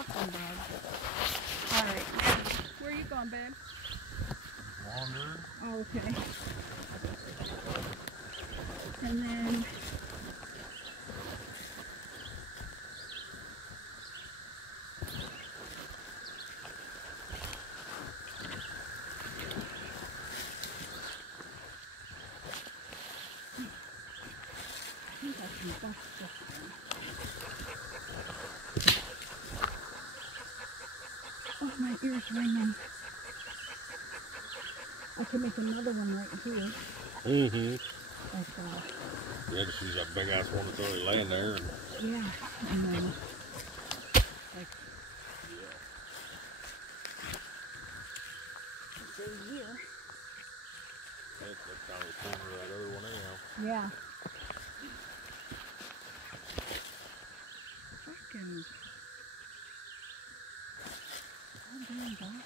sucking bug. Alright, where are you going, babe? Wander. Oh, okay. And then I think I can bust this one. Oh, my ear's ringing. I can make another one right here. Mm-hmm. Like Yeah, just use that big ass one that's already laying there. And yeah, and then like say here. That's kind of the corner of that other one anyhow. Yeah. Fucking. Oh, damn, dog.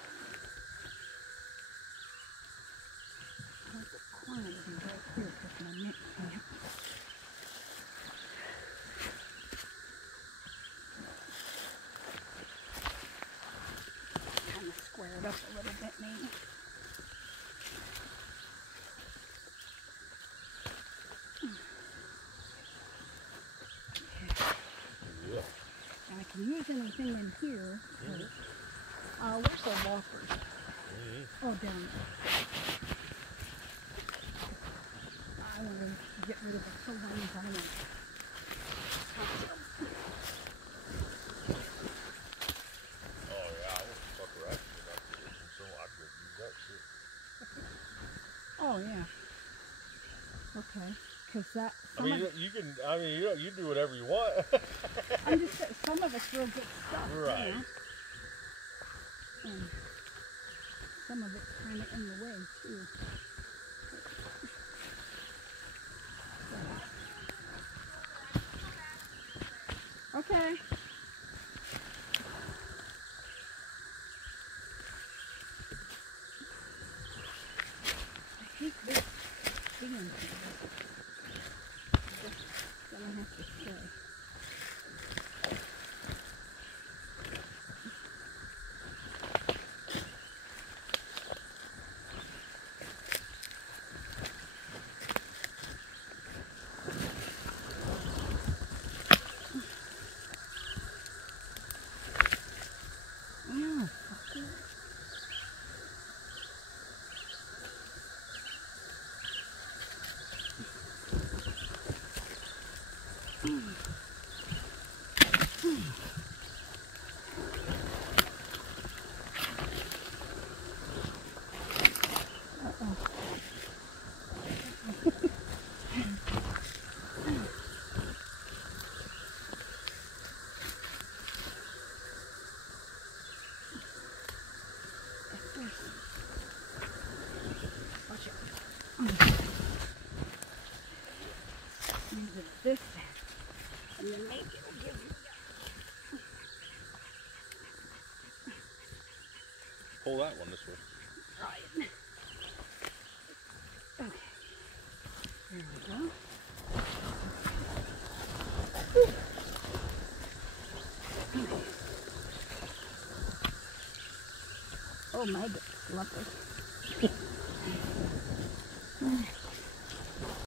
I hope the corner isn't right here because my mitt can't. Kind of square it up a little bit, maybe. Yeah. And I can use anything in here. Where's the walkers? Oh, down there. I want to get rid of the pillows on it. Oh yeah, I want to fuck around with that position, so I could use that shit. Oh yeah. Okay. Because that. I mean, you can. I mean, you do whatever you want. I'm just saying, some of it's real good stuff. Right. You know? And some of it's kind of in the way too. Okay. I think this thing is gonna have to stay. Oh, fucker. Watch it. Use this and then maybe it'll give you. Pull that one this way. Right. Okay. There we go. Oh my, that's lovely.